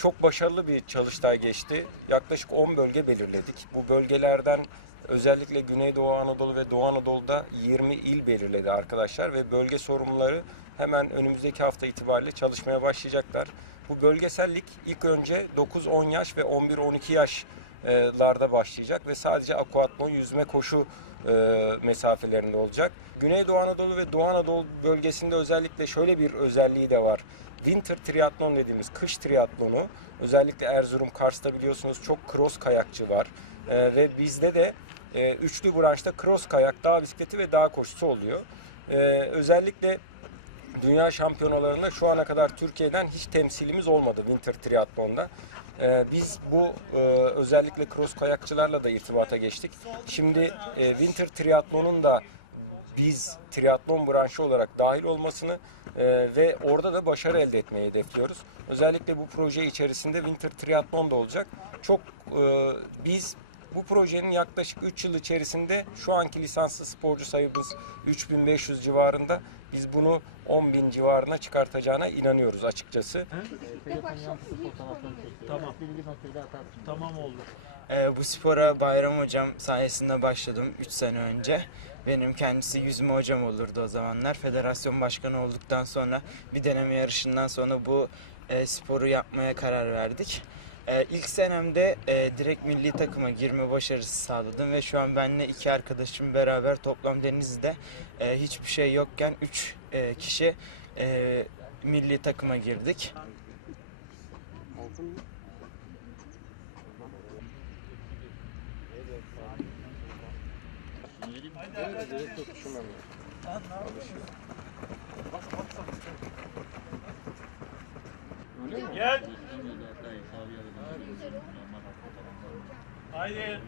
çok başarılı bir çalıştay geçti. Yaklaşık 10 bölge belirledik. Bu bölgelerden özellikle Güneydoğu Anadolu ve Doğu Anadolu'da 20 il belirledi arkadaşlar ve bölge sorumluları hemen önümüzdeki hafta itibariyle çalışmaya başlayacaklar. Bu bölgesellik ilk önce 9-10 yaş ve 11-12 yaşlarda başlayacak ve sadece aquatlon, yüzme, koşu e, mesafelerinde olacak. Güneydoğu Anadolu ve Doğu Anadolu bölgesinde özellikle şöyle bir özelliği de var. Winter triatlon dediğimiz kış triatlonu özellikle Erzurum, Kars'ta biliyorsunuz çok cross kayakçı var. E, ve bizde de e, üçlü branşta cross kayak, dağ bisikleti ve dağ koşusu oluyor. E, özellikle dünya şampiyonalarında şu ana kadar Türkiye'den hiç temsilimiz olmadı Winter Triathlon'da. Ee, biz bu e, özellikle cross kayakçılarla da irtibata geçtik. Şimdi e, Winter Triathlon'un da biz triatlon branşı olarak dahil olmasını e, ve orada da başarı elde etmeyi hedefliyoruz. Özellikle bu proje içerisinde Winter Triathlon da olacak. Çok e, biz bu projenin yaklaşık 3 yıl içerisinde şu anki lisanslı sporcu sayımız 3500 civarında. Biz bunu 10.000 civarına çıkartacağına inanıyoruz açıkçası. Tamam oldu. Ee, bu spora Bayram Hocam sayesinde başladım 3 sene önce. Benim kendisi yüzme hocam olurdu o zamanlar. Federasyon başkanı olduktan sonra bir deneme yarışından sonra bu e, sporu yapmaya karar verdik. E, ilk senemde e, direkt milli takıma girme başarısı sağladım ve şu an benimle iki arkadaşım beraber toplam denizde e, hiçbir şey yokken 3 kişi e, milli takıma girdik. Gel. Haydi.